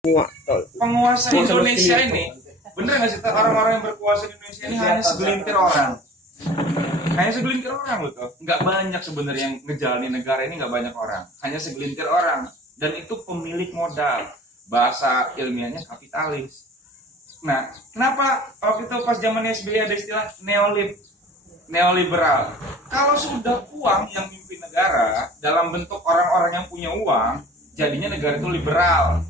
Penguasa Indonesia ini, bener nggak sih orang-orang yang berkuasa di Indonesia ini hanya segelintir orang? Hanya segelintir orang loh tuh. Nggak banyak sebenarnya yang ngejalanin negara ini, nggak banyak orang. Hanya segelintir orang. Dan itu pemilik modal. Bahasa ilmiahnya kapitalis. Nah, kenapa waktu itu pas zaman SBY ada istilah neoliberal? Kalau sudah uang yang mimpin negara dalam bentuk orang-orang yang punya uang, jadinya negara itu liberal.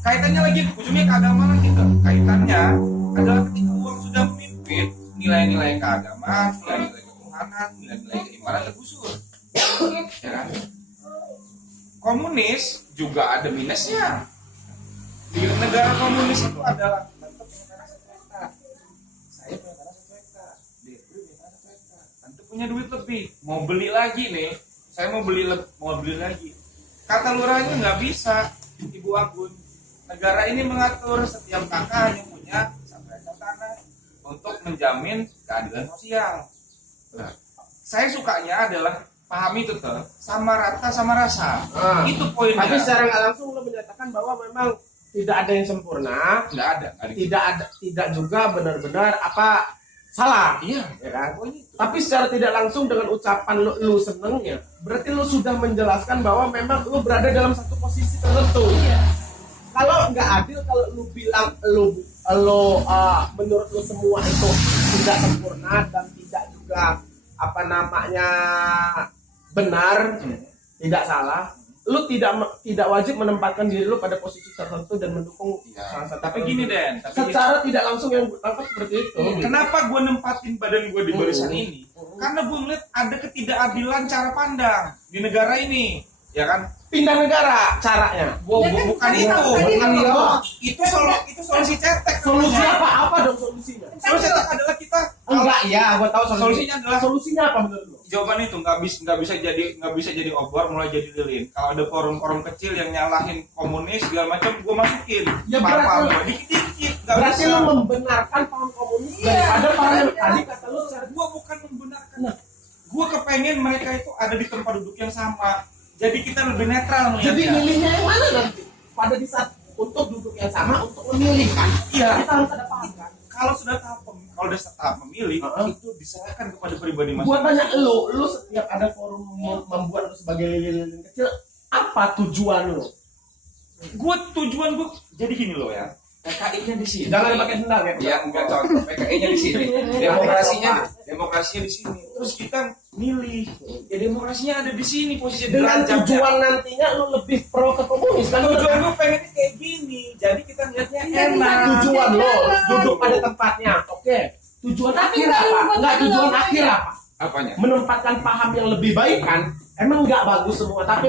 Kaitannya lagi ujungnya ke agama gitu. Kaitannya adalah ketika uang sudah memimpin, nilai-nilai keagamaan, nilai-nilai ketuhanan, nilai-nilai keimanan tergusur. Ya kan? Komunis juga ada minusnya. Di negara komunis itu adalah tentu punya tanah 1 hektar, saya punya tanah 1 hektar, Depri punya tanah 1 hektar, tentu punya duit lebih, mau beli lagi nih, saya mau beli lagi. Kata lurahnya nggak bisa, Ibu Agun. Negara ini mengatur setiap kakak hanya punya 1 hektar tanah untuk menjamin keadilan sosial. Nah, saya sukanya adalah paham itu tuh, sama rata sama rasa. Itu poinnya. Tapi secara nggak langsung lo menyatakan bahwa memang tidak ada yang sempurna, tidak juga benar-benar apa salah, iya, ya kan? Tapi secara tidak langsung dengan ucapan lu senengnya, berarti lu sudah menjelaskan bahwa memang lu berada dalam satu posisi tertentu. Iya. Kalau nggak adil, kalau lu bilang lu menurut lu semua itu tidak sempurna dan tidak juga apa namanya benar, tidak salah. Lu tidak wajib menempatkan diri lu pada posisi tertentu dan mendukung salah satu. Tapi gini Den, secara tidak langsung yang gue tangkap seperti itu. Kenapa gue nempatin badan gue di barisan ini? Karena gue ngeliat ada ketidakadilan cara pandang di negara ini, ya kan? Pindah negara caranya. Bukan itu. Itu solusi cetek. Solusi apa dong solusinya? Solusi cetek adalah kita gua tahu solusinya adalah solusinya apa menurut lu? Jawaban itu nggak bisa jadi obor mulai jadi lilin. Kalau ada forum-forum kecil yang nyalahin komunis segala macam, gue masukin. Ya berarti dikit-dikit. Berarti lu membenarkan paham komunis daripada paham yang tadi kata lu. Gue bukan membenarkan. Gue kepengen mereka itu ada di tempat duduk yang sama. Jadi kita lebih netral melihatnya. Jadi milihnya yang mana nanti? Pada di saat untuk duduk yang sama untuk memilih kan? Iya. Kita harus ada paham kan? Kalau sudah tahap memilih, itu diserahkan kepada pribadi masing-masing. Gua tanya lu setiap ada forum membuat lu sebagai lilin-lilin kecil, apa tujuan lu? Tujuan gue jadi gini loh ya. PKI-nya di sini. Jangan pakai sendal ya. Ya enggak contoh. PKI-nya di sini. Demokrasinya di sini. Terus kita milih. Ya demokrasinya ada di sini posisi dengan tujuan nantinya lu lebih pro ke komunis kan? Tujuan gue pengen kayak gini. Jadi kita lihatnya enak. Tujuan lo duduk pada tempatnya. Oke. Tujuan akhir apa? Enggak, tujuan akhir apa? Apanya? Menempatkan paham yang lebih baik kan? Emang enggak bagus semua, tapi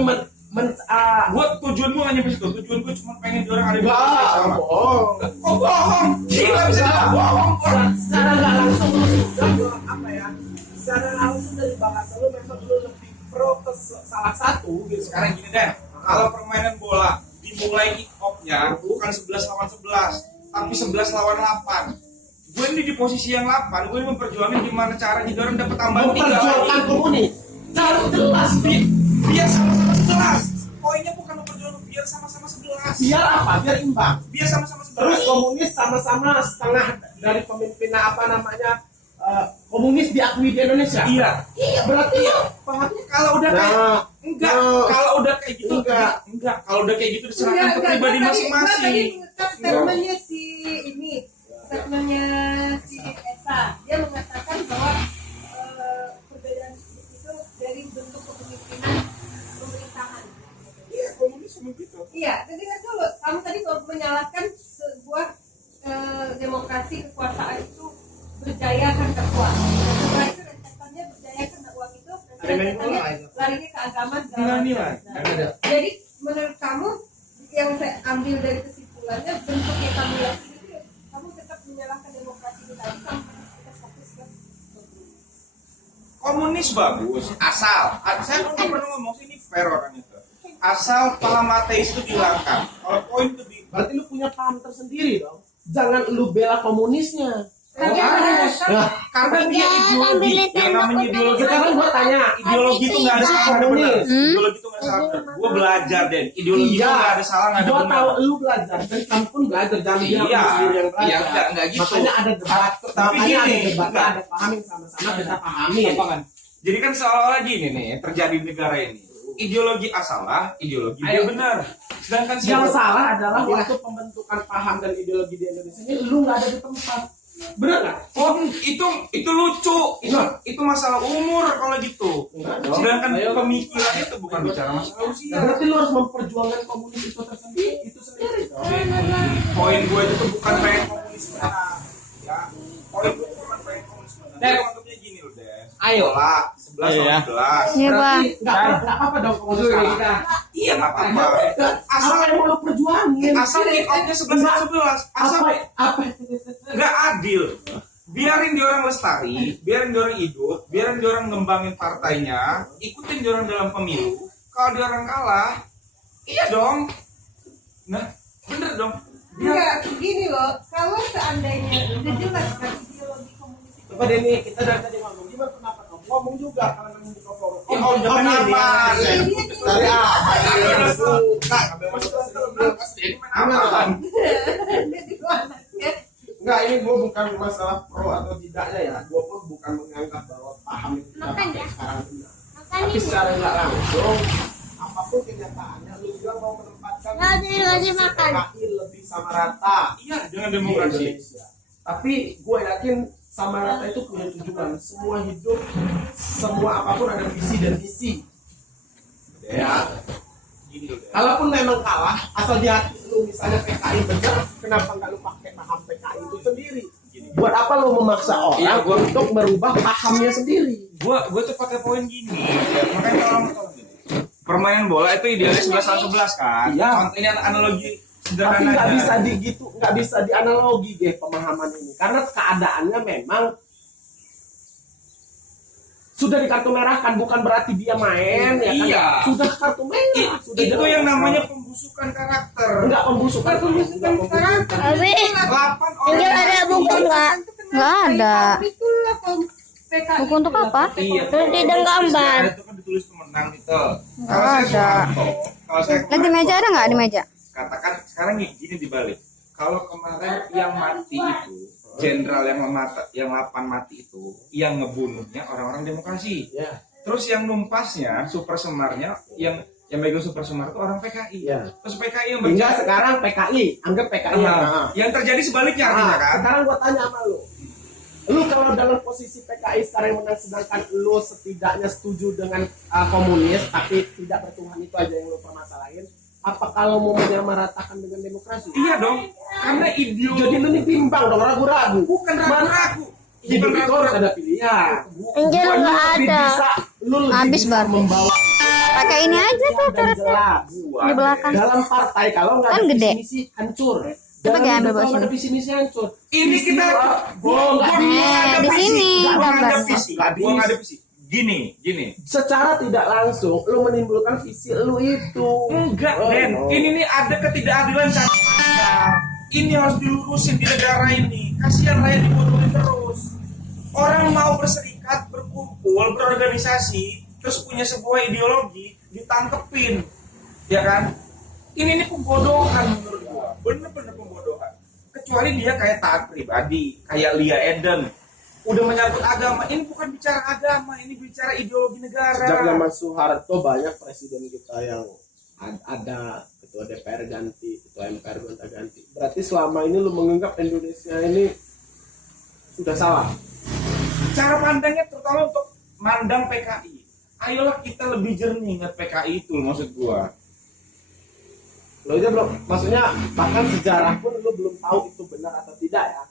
tujuan gue hanya begitu. Tujuan gue cuma pengen orang ada di posisi sama. Bohong. Kok bohong? Gila bisa bohong. Secara nggak langsung lu sudah apa ya? Secara langsung dari bahasa lu memang lu lebih pro ke salah satu gitu. Sekarang gini deh, kalau permainan bola dimulai kick off-nya bukan 11 lawan 11, tapi 11 lawan 8. Gue ini di posisi yang 8, gue ini memperjuangkan gimana caranya orang dapat tambahan 3 lagi. Memperjuangkan komunis. Harus jelas biar sama-sama 11. Poinnya bukan memperjuangkan biar sama-sama 11. Biar apa? Biar imbang. Biar sama-sama 11. Terus komunis sama-sama setengah dari pemimpin apa namanya komunis diakui di Indonesia. Iya. Berarti pahamnya kalau udah kayak kalau udah kayak gitu enggak. Kalau udah kayak gitu diserahkan ke pribadi masing-masing. Statementnya si Esa, dia mengatakan bahwa perbedaan itu dari bentuk kepemimpinan pemerintahan. Iya, komunis begitu. Iya, jadi kan dulu kamu tadi menyalahkan sebuah demokrasi kekuasaan itu berjaya karena uang. Setelah itu rentetannya berjaya karena uang itu, rentetannya larinya ke agama segala macam. Jadi menurut kamu yang saya ambil dari kesimpulannya bentuk yang kamu lihat itu kamu tetap menyalahkan demokrasi itu tadi, kamu tetap fokus ke komunis bagus asal saya nggak pernah ngomong ini fair orang itu asal paham ateis itu dihilangkan. Kalau poin itu berarti lu punya paham tersendiri dong. Jangan lu bela komunisnya. harus. Nah, Karena dia ideologi. Yang namanya ideologi. sekarang gua tanya, Ideologi itu nggak ada salah, nggak ada benar. Ideologi itu nggak ada salah. Gue belajar Den. Ideologi itu nggak ada salah, nggak ada gua benar. tahu lu belajar dan kamu pun belajar, jangan bilang Iya, lu sendiri yang belajar. iya, enggak gitu. Makanya ada debat, Tapi makanya ada gini, debat, enggak. ada paham yang sama-sama kita pahami. Apa kan? Jadi kan seolah-olah gini nih yang terjadi di negara ini. Ideologi A salah, ideologi B benar. Sedangkan Yang siapa- salah adalah waktu pembentukan paham dan ideologi di Indonesia ini lu nggak ada di tempat. Bener nggak? Oh, itu lucu. Itu masalah umur kalau gitu. Enggak dong. Sedangkan pemikiran itu bukan bicara masalah usia. Nah, berarti lu harus memperjuangkan komunis itu tersendiri, itu sendiri dong. Poin gue itu tuh bukan pengen komunisme. Ya, poin gue itu bukan pengen komunisme. Dia anggapnya gini loh, Den. Ayo. Lah, 11 Ayo ya. 11. Iya, Bang. Nggak apa-apa dong komunis sekarang. Iya, nggak apa-apa. Asal yang mau lu perjuangin. Asal kick off-nya 11. Asal Apa? nggak adil. Biarin dia orang lestari, biarin dia orang hidup, biarin dia orang ngembangin partainya, ikutin dia orang dalam pemilu. Kalau dia orang kalah, iya dong. Nah, bener dong. Enggak, gini loh, kalau seandainya udah jelas kan ideologi komunis itu Coba Denny, kita dari tadi ngomong, gimana kenapa kamu ngomong juga karena kamu di mikrofon. Oh, jangan apa. Dari apa? jadi anaknya Enggak, ini gue bukan masalah pro atau tidaknya ya. Gue pun bukan menganggap bahwa paham itu sampai sekarang benar. Tapi secara nggak langsung, apapun kenyataannya, lu juga mau menempatkan PKI lebih sama rata Iya, dengan di demokrasi. Indonesia. Tapi gue yakin sama rata itu punya tujuan. Semua hidup, semua apapun ada visi dan misi. Ya. Gini loh, Den. Kalaupun memang kalah, asal di hati lu misalnya PKI benar, kenapa nggak lu pakai paham PKI itu sendiri? Buat apa lu memaksa orang Iya, gua- untuk merubah pahamnya sendiri? Gua tuh pakai poin gini. Makanya tolong gini. Permainan bola itu idealnya 11-11 kan? Iya. Contoh ini analogi Tapi sederhana nggak aja. bisa nggak bisa dianalogi deh pemahaman ini, karena keadaannya memang sudah di kartu merah kan, bukan berarti dia main ya kan? Iya. Sudah kartu merah, sudah Itu jelas. yang namanya pembusukan karakter. enggak pembusukan karakter. Abi, 8 ini orang. ada buku nggak? Nggak ada. itulah PKI Buku untuk apa? Iya. Terus tidak gambar. Itu kan ditulis pemenang gitu. Nggak Kalau saya ada. Soeharto, kalau saya Lihat di meja ada nggak di meja? katakan sekarang gini dibalik. Kalau kemarin yang mati itu jenderal yang 8 mati itu yang ngebunuhnya orang-orang demokrasi. Ya, Terus yang numpasnya super semarnya yang megang super semar itu orang PKI. ya. Terus PKI yang Hingga berjalan. sekarang PKI, anggap PKI yang Nah, yang terjadi sebaliknya artinya kan. Sekarang gua tanya sama lu kalau dalam posisi PKI sekarang yang menang, sedangkan lu setidaknya setuju dengan komunis tapi tidak bertuhan, itu aja yang lu permasalahin, apa kalau mau menyamaratakan dengan demokrasi? Iya dong. Karena ideologi Jadi lu ini bimbang dong, ragu-ragu. bukan ragu-ragu. Hidup itu harus ada pilihan. Angel Lu nggak lebih ada. bisa, lu lebih Habis, bisa Bar. membawa Pakai ini aja tuh dan terus jelas di belakang. dalam partai. Kalau nggak Kan ada gede. visi misi hancur. Coba Dalam kayak ambil hidup kalau bawah nggak ada visi misi hancur. Ini Visi kita gua nggak bisa. di sini Gua nggak ada gambar. visi. Nggak Gua nggak ada bisa. visi. Gini. Secara tidak langsung lu menimbulkan visi lu itu. Enggak, Oh, Den. no. Ini nih ada ketidakadilan cara. Ini harus dilurusin di negara ini. Kasihan rakyat dibodohin terus. Orang mau berserikat, berkumpul, berorganisasi, terus punya sebuah ideologi, ditangkepin. Ya kan? Ini pembodohan menurut gua. Bener-bener pembodohan. Kecuali dia kayak taat pribadi, kayak Lia Eden. Udah menyangkut agama. Ini bukan bicara agama, ini bicara ideologi negara. Sejak zaman Soeharto banyak presiden kita yang ada ketua DPR ganti, ketua MPR gonta-ganti. Berarti selama ini lu menganggap Indonesia ini sudah salah. Cara pandangnya terutama untuk mandang PKI. Ayolah kita lebih jernih ingat PKI itu maksud gua. Lo itu belum, maksudnya bahkan sejarah pun lu belum tahu itu benar atau tidak ya.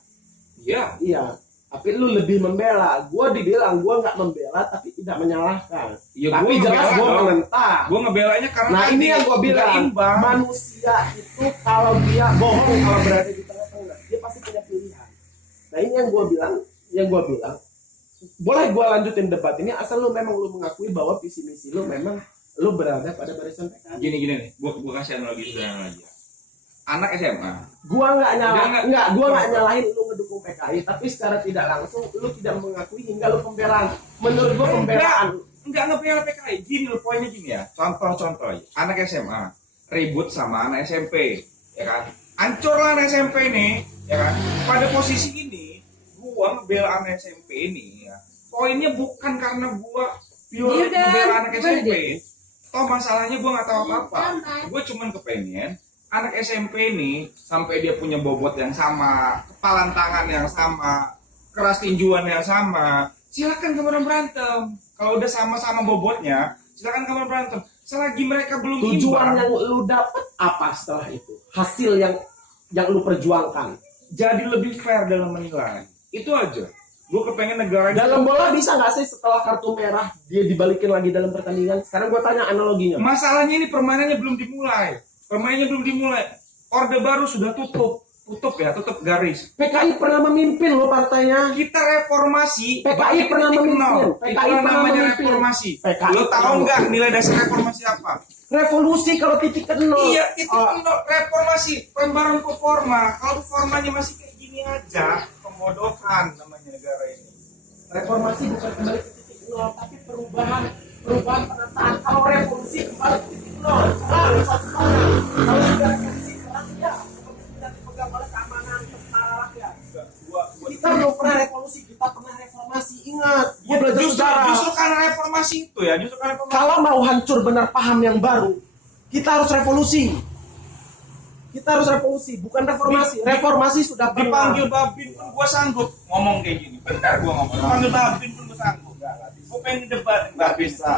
Iya. Iya. Tapi lu lebih membela. Gua dibilang gua nggak membela tapi tidak menyalahkan. Ya, tapi gua jelas ngebela gua dong. menentang. Gua ngebelanya karena Nah tadi ini yang gua nggak bilang, imbang. manusia itu kalau dia bohong, kalau berada di tengah-tengah, dia pasti punya pilihan. Nah ini yang gua bilang, boleh gua lanjutin debat ini asal lu memang lu mengakui bahwa visi misi lu memang lu berada pada barisan PKI. Gini nih. Gua kasih analogi sederhana aja. anak SMA. Gua nggak Enggak. nyalahin lu ngedukung PKI, tapi secara tidak langsung lu tidak mengakui hingga lu pembelaan. Menurut gua pembelaan. Enggak ngebela PKI. Gini loh poinnya gini ya. Contoh anak SMA ribut sama anak SMP, ya kan? Hancur lah anak SMP nih, ya kan? Pada posisi ini, gua ngebela anak SMP ini, ya. Poinnya bukan karena gua pure ngebela anak SMP. Toh masalahnya gua nggak tahu apa-apa. Gua cuman kepengen anak SMP ini sampai dia punya bobot yang sama, kepalan tangan yang sama, keras tinjuan yang sama, silakan kemarin berantem. Kalau udah sama-sama bobotnya, silakan kemarin berantem. Selagi mereka belum Tujuan imbang, yang lu dapat apa setelah itu? Hasil yang lu perjuangkan. jadi lebih fair dalam menilai. Itu aja. Gue kepengen negara Dalam bola bisa nggak sih setelah kartu merah dia dibalikin lagi dalam pertandingan? Sekarang gua tanya analoginya. Masalahnya ini permainannya belum dimulai. Orde baru sudah tutup garis. PKI pernah memimpin loh partainya. Kita reformasi. PKI balik ke pernah titik memimpin. nol. PKI Itulah pernah namanya memimpin. reformasi. PKI Lo tahu pernah nggak memimpin. nilai dasar reformasi apa? Revolusi kalau titik ke nol. Iya, titik nol reformasi. Pembaruan performa. Kalau performanya masih kayak gini aja, pembodohan namanya negara ini. Reformasi bukan kembali ke titik nol, tapi perubahan penataan. Kalau revolusi kembali ke titik nol, kalau sudah revolusi sekarang ya seperti tidak dipegang oleh keamanan tentara rakyat. Kita belum pernah revolusi, kita pernah reformasi. Ingat, gua belajar sejarah. Justru karena reformasi itu ya, justru karena reformasi. Kalau mau hancur benar paham yang baru, kita harus revolusi. Bukan reformasi. Reformasi sudah pernah. Dipanggil Babin pun gua sanggup ngomong kayak gini. Bentar gua ngomong. Dipanggil Babin pun gua sanggup. Gua pengen debat Nggak bisa.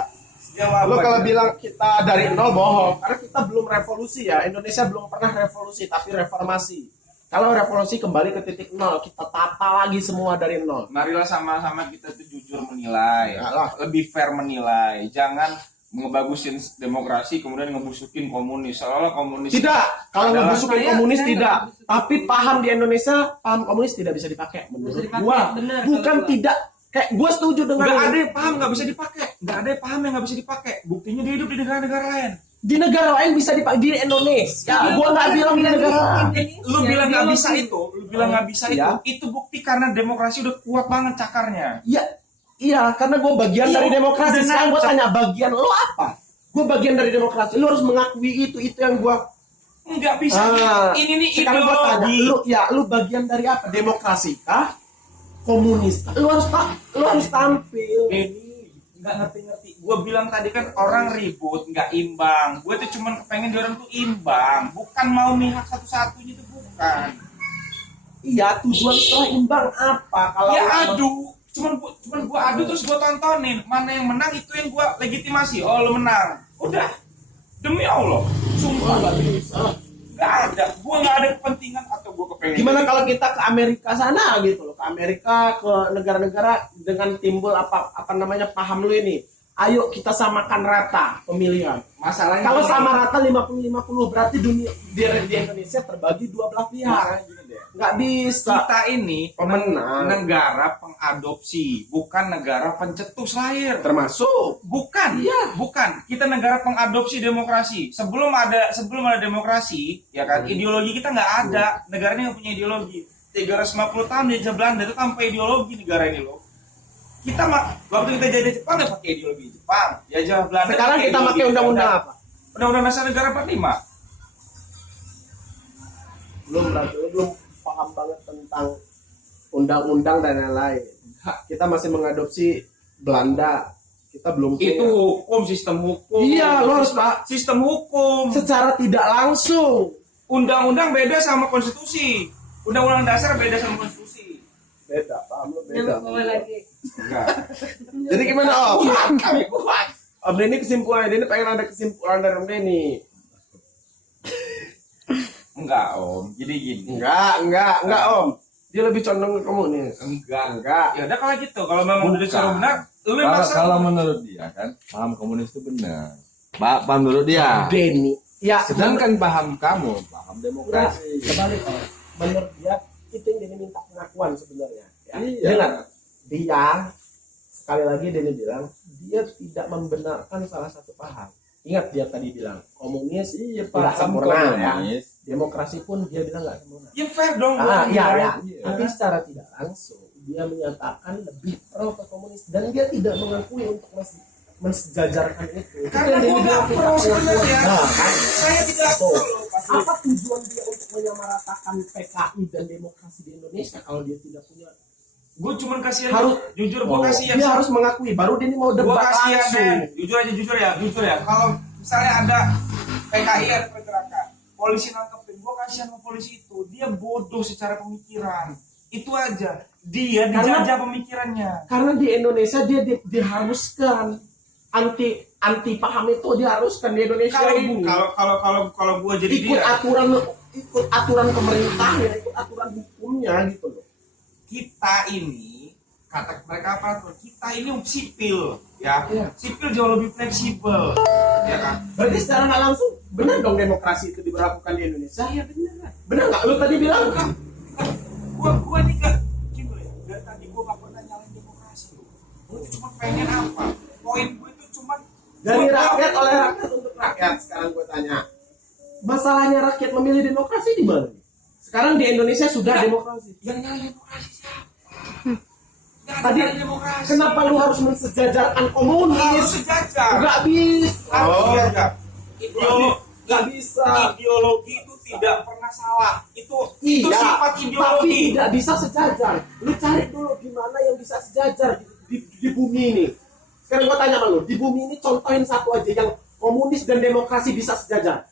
Jawaban. Lo kalau bilang kita dari nol bohong, karena kita belum revolusi ya. Indonesia belum pernah revolusi, tapi reformasi. Kalau revolusi kembali ke titik nol, kita tata lagi semua dari nol. Marilah sama-sama kita tuh jujur menilai, Yalah. lebih fair menilai. Jangan ngebagusin demokrasi kemudian ngebusukin komunis. Seolah komunis Tidak, kalau adalah- ngebusukin komunis tidak. Tapi paham di Indonesia, paham komunis tidak bisa dipakai. Menurut Bisa dipakai, gua, benar, bukan kalau gua. tidak. Kayak gua setuju dengan nggak ini. ada yang paham nggak bisa dipakai. Nggak ada yang paham yang nggak bisa dipakai. Buktinya dia hidup di negara-negara lain. Di negara lain bisa dipakai, di Indonesia. Gua nggak bilang di negara lain. Lu bilang nggak bisa Iya. itu bukti karena demokrasi udah kuat banget cakarnya. Iya, karena gue bagian Iya, dari demokrasi. benar. Sekarang gue tanya bagian lo apa? Gue bagian dari demokrasi. Lo harus mengakui itu yang gue. Nggak bisa. Ini nih Sekarang gue tanya, ideologi. lo bagian dari apa? Demokrasi kah? Komunis kah? Lo harus tampil. Ini nggak ngerti-ngerti. Gue bilang tadi kan orang ribut nggak imbang. Gue tuh cuman kepengen dia orang tuh imbang, bukan mau mihak satu-satunya tuh bukan. Iya, tujuan setelah imbang apa? Kalau Ya adu, cuman gue adu terus gue tontonin mana yang menang itu yang gue legitimasi. Oh lo menang, udah demi Allah, sumpah nggak bisa. nggak ada. Gue nggak ada kepentingan atau gue kepengen. Gimana kalau kita ke Amerika sana gitu loh, ke Amerika, ke negara-negara dengan timbul apa namanya paham lu ini. Ayo kita samakan rata pemilihan. Masalahnya Kalau gini. sama rata 50-50 berarti dunia di Indonesia terbagi dua belah pihak. Masalahnya gini deh. Nggak bisa. Kita ini Pemenang. negara pengadopsi, bukan negara pencetus lahir. Termasuk. Bukan, Iya. bukan. Kita negara pengadopsi demokrasi. Sebelum ada demokrasi, ya kan, ideologi kita nggak ada. Negara ini nggak punya ideologi. 350 tahun dijajah Belanda itu tanpa ideologi negara ini loh. Kita waktu kita jajah Jepang nggak pakai ideologi Jepang. Jajah Belanda. Sekarang kita ideologi pakai undang-undang Belanda. apa? Undang-undang Dasar Negara 45. Belum paham banget tentang undang-undang dan lain-lain. Kita masih mengadopsi Belanda. Kita belum punya. Itu hukum, sistem hukum. Iya, lo harus Pak. Sistem hukum. Secara tidak langsung. Undang-undang beda sama konstitusi. Undang-undang dasar beda sama konstitusi. Beda, paham lo Yang beda. bawa lagi. Enggak. Jadi gimana Om? Kami kuat. Om Denny kesimpulan, Denny pengen ada kesimpulan dari Om Denny. Enggak, Om. Jadi gini. Enggak Om. Dia lebih condong ke komunis. Enggak. Ya udah kalau gitu. Kalau memang udah disuruh benar, lu yang maksa. Kalau menurut dia kan paham komunis itu benar. Paham menurut dia. Denny. Ya, Sedangkan paham kamu paham enggak, demokrasi. kebalik Om. Menurut dia itu yang Denny minta pengakuan sebenarnya. Ya. Iya. Dengar, dia sekali lagi Denny bilang dia tidak membenarkan salah satu paham. Ingat dia tadi bilang komunis Iya tidak paham sempurna ya. komunis. demokrasi pun dia bilang nggak sempurna. Ya fair dong. Iya. Tapi secara tidak langsung dia menyatakan lebih pro ke komunis dan dia tidak mengakui untuk mensejajarkan itu. Karena gue nggak pro sebenarnya. Nah, Saya tidak pro. apa tujuan dia untuk menyamaratakan PKI dan demokrasi di Indonesia kalau dia tidak punya? Gue cuman kasihan. Harus Jujur gue kasihan. dia harus mengakui. Baru dia ini mau Gue debat kasihan langsung. men. Jujur ya. Kalau misalnya ada PKI ada pergerakan, polisi nangkepin, gue kasihan sama polisi itu. Dia bodoh secara pemikiran. Itu aja. Dia dijajah pemikirannya. Karena di Indonesia dia diharuskan anti paham itu diharuskan di Indonesia ini. Kalau gue jadi ikut dia, aturan pemerintahnya, ikut aturan hukumnya gitu loh. kita ini kata mereka apa? Kita ini sipil, ya. Iya. Sipil jauh lebih fleksibel, ya kan? Berarti secara nggak langsung benar dong demokrasi itu diberlakukan di Indonesia? Iya benar. Benar nggak? Lu tadi bilang kan? Gua nih kan, gini ya. Dari tadi gua nggak pernah nyalain demokrasi loh. Gua itu cuma pengen apa? Poin gua itu cuma Dari rakyat oleh rakyat untuk rakyat. Sekarang gue tanya, masalahnya rakyat memilih demokrasi di mana? Sekarang di Indonesia sudah demokrasi. yang nyalain demokrasi siapa? Yang Tadi nyalain demokrasi. kenapa lu harus mensejajarkan Harus komunis? sejajar. Nggak bisa. Harus sejajar. Nggak bisa. Ideologi itu tidak pernah salah. Itu Iya, sifat tapi ideologi. tidak bisa sejajar. Lu cari dulu gimana yang bisa sejajar di bumi ini. Sekarang gua tanya sama lu, di bumi ini contohin satu aja yang komunis dan demokrasi bisa sejajar.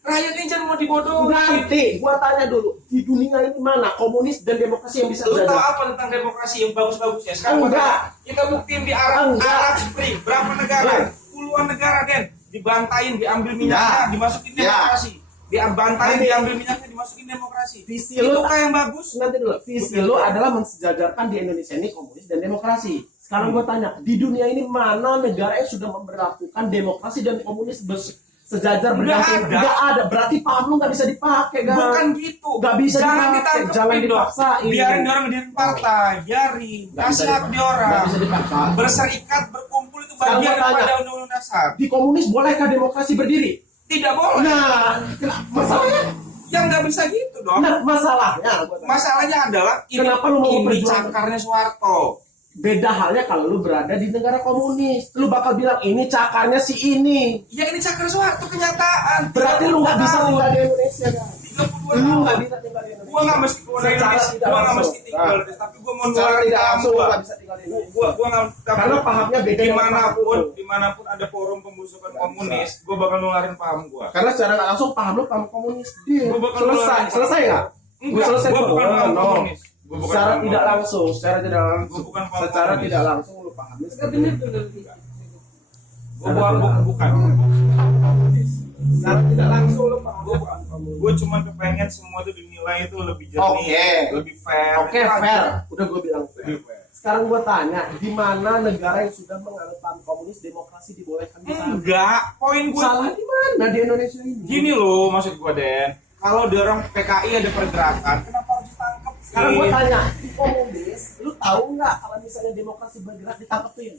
Rakyat ini jangan mau dibodohin. Nanti gua tanya dulu, di dunia ini mana komunis dan demokrasi yang bisa Lu tahu sejajar? apa tentang demokrasi yang bagus-bagusnya? Sekarang Enggak. kita buktiin di Arab Spring. Berapa negara? Puluhan negara, Den. Dibantain, diambil minyaknya, dimasukin demokrasi. Dibantain, diambil minyaknya, dimasukin demokrasi. Visi Itu lu kayak yang bagus. nanti dulu, visi lu adalah mensejajarkan di Indonesia ini komunis dan demokrasi. Sekarang gua tanya, di dunia ini mana negara yang sudah memperlakukan demokrasi dan komunis sejajar bergantung? ada. Nggak ada. Berarti paham lu nggak bisa dipakai, kan? Bukan gitu. Nggak bisa Jangan dipakai, ditangkepin jangan dong. dipaksain. Biarin orang ngedirin partai, biarin. Nggak bisa Kasih hak di orang. Nggak bisa dipaksa. Berserikat, berkumpul itu Sekarang bagian gua tanya. daripada undang-undang dasar. Di komunis bolehkah demokrasi berdiri? Tidak boleh. Nah, masalahnya, Yang nggak bisa gitu dong. masalahnya, gua tanya. Masalahnya adalah Kenapa lu mau ini memperjuangkan? cakarnya Soeharto. Beda halnya kalau lu berada di negara komunis, lu bakal bilang ini cakarnya si ini. Ya ini cakar Soeharto kenyataan. Berarti lu nggak bisa tinggal di Indonesia, kan? 32 Lu tahun. nggak bisa tinggal di Indonesia. Gua nggak mesti keluar dari Secara Indonesia. tidak Gua nggak langsung. mesti tinggal, Nah, tapi gua mau secara nularin tidak paham langsung lu gua. nggak bisa tinggal di Indonesia. Gua nggak. Karena pahamnya beda dengan paham lu. dimanapun ada forum pembusukan komunis, gua bakal nularin paham gua. Karena secara nggak langsung paham lu paham komunis dia. Gua bakal Selesai, nularin. selesai nggak? Enggak, selesai gua kok. bukan paham No. komunis. Gua bukan Secara paham tidak komunis. langsung, secara tidak langsung. Gua bukan paham Secara komunis. tidak langsung lu pahamnya. Nggak bener bener. Gua bukan. Secara tidak langsung lu pahamnya bukan komunis. Gue cuma kepengen semua itu dinilai itu lebih jernih, Oke. lebih fair. Oke, Itu aja. fair. Udah gue bilang fair. Lebih fair. Sekarang gue tanya, di mana negara yang sudah menganut paham komunis demokrasi dibolehkan di sana? Enggak, poin gue Salah di mana di Indonesia ini? gini loh, maksud gue Den. Kalau dorong PKI ada pergerakan, kenapa harus ditangkap? Sekarang gue tanya, di komunis, lu tahu nggak kalau misalnya demokrasi bergerak ditangkepin?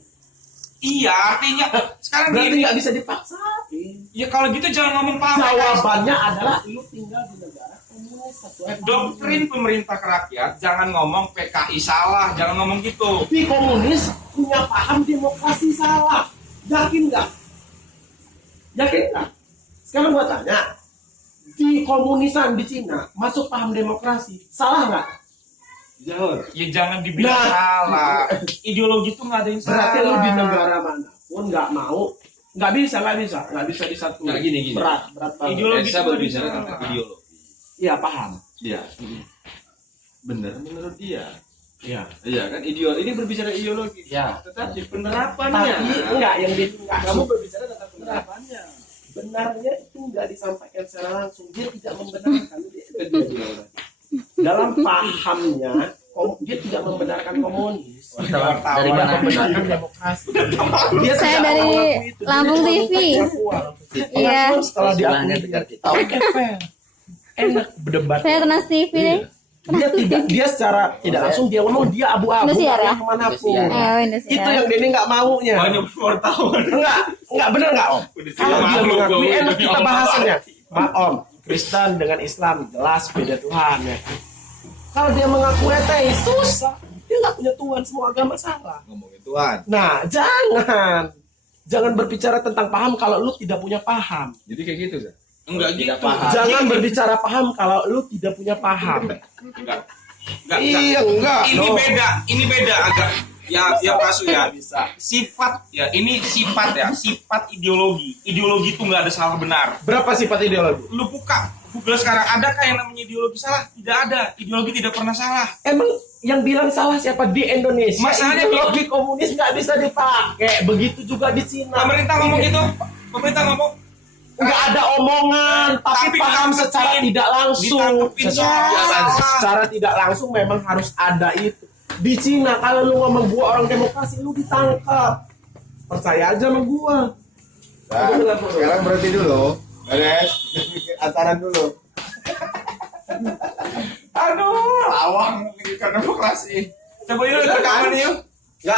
Iya, artinya sekarang Berarti gini. nggak bisa dipaksain. Ya kalau gitu jangan ngomong paham. Jawabannya adalah lu tinggal di negara komunis sesuai paham. Doktrin pemerintah ke rakyat, jangan ngomong PKI salah, jangan ngomong gitu. Di komunis punya paham demokrasi salah. Yakin nggak? Yakin nggak? Sekarang gua tanya, di komunisan di Cina masuk paham demokrasi salah nggak? Jawab. Ya jangan dibilang Nah. salah. Ideologi itu nggak ada yang salah. Berarti lu di negara manapun nggak mau, nggak bisa disatuin. Nah, gini. Berat banget. Ideologi Saya itu berbicara nggak tentang bisa. ideologi. Iya paham. Iya. Benar menurut dia. Iya. Iya kan ini berbicara ideologi. Ya. Tetapi Tapi penerapannya. enggak yang dia nggak Kamu berbicara tentang penerapannya. benarnya itu nggak disampaikan secara langsung, dia tidak membenarkan dia. Dalam pahamnya dia tidak membenarkan komunis. Dari mana? Membenarkan demokrasi. Dia Saya tidak dari mengakui itu. Dia Lampung cuma TV. minta pengakuan. Iya. Pengakuan setelah Sebelahnya diakui. dekat kita. Oke, fair. Enak berdebat. Saya Trans TV deh. Dia secara tidak langsung dia ngomong dia abu-abu Indosiar ya? kemanapun. Indosiar. Itu yang Denny nggak maunya. Banyak wartawan. Enggak bener nggak Om? Udah Kalau dia maklum, mengakui gua enak udah kita ngomong bahasannya. Om, Kristen dengan Islam jelas beda Tuhan ya. Kalau dia mengaku ateis susah, dia nggak punya Tuhan, semua agama salah. Ngomongin Tuhan. Nah, jangan berbicara tentang paham kalau lu tidak punya paham. Jadi kayak gitu sih. Enggak Tidak gitu. paham. Jangan berbicara paham kalau lu tidak punya paham. Enggak. Enggak. Iya, enggak. Ini beda agak. Ya masuk ya. Bisa. Sifat ya, ini sifat ya, sifat ideologi. Ideologi itu nggak ada salah benar. Berapa sifat ideologi? Lu buka Google sekarang, adakah yang namanya ideologi salah? Tidak ada. Ideologi tidak pernah salah. Emang yang bilang salah siapa di Indonesia? Masalahnya ideologi komunis nggak bisa dipakai. Begitu juga di Cina. Pemerintah ngomong gitu. Pemerintah ngomong Nggak ada omongan, tapi paham ditangkepin. secara tidak langsung. Ditangkepin semua. Secara tidak langsung memang harus ada itu. Di Cina kalau lu ngomong gua orang demokrasi, lu ditangkap. Percaya aja sama gua. Nah, sekarang berhenti dulu. Beres. Antaran dulu. aduh, lawang karena demokrasi. Coba yuk rekaman yuk.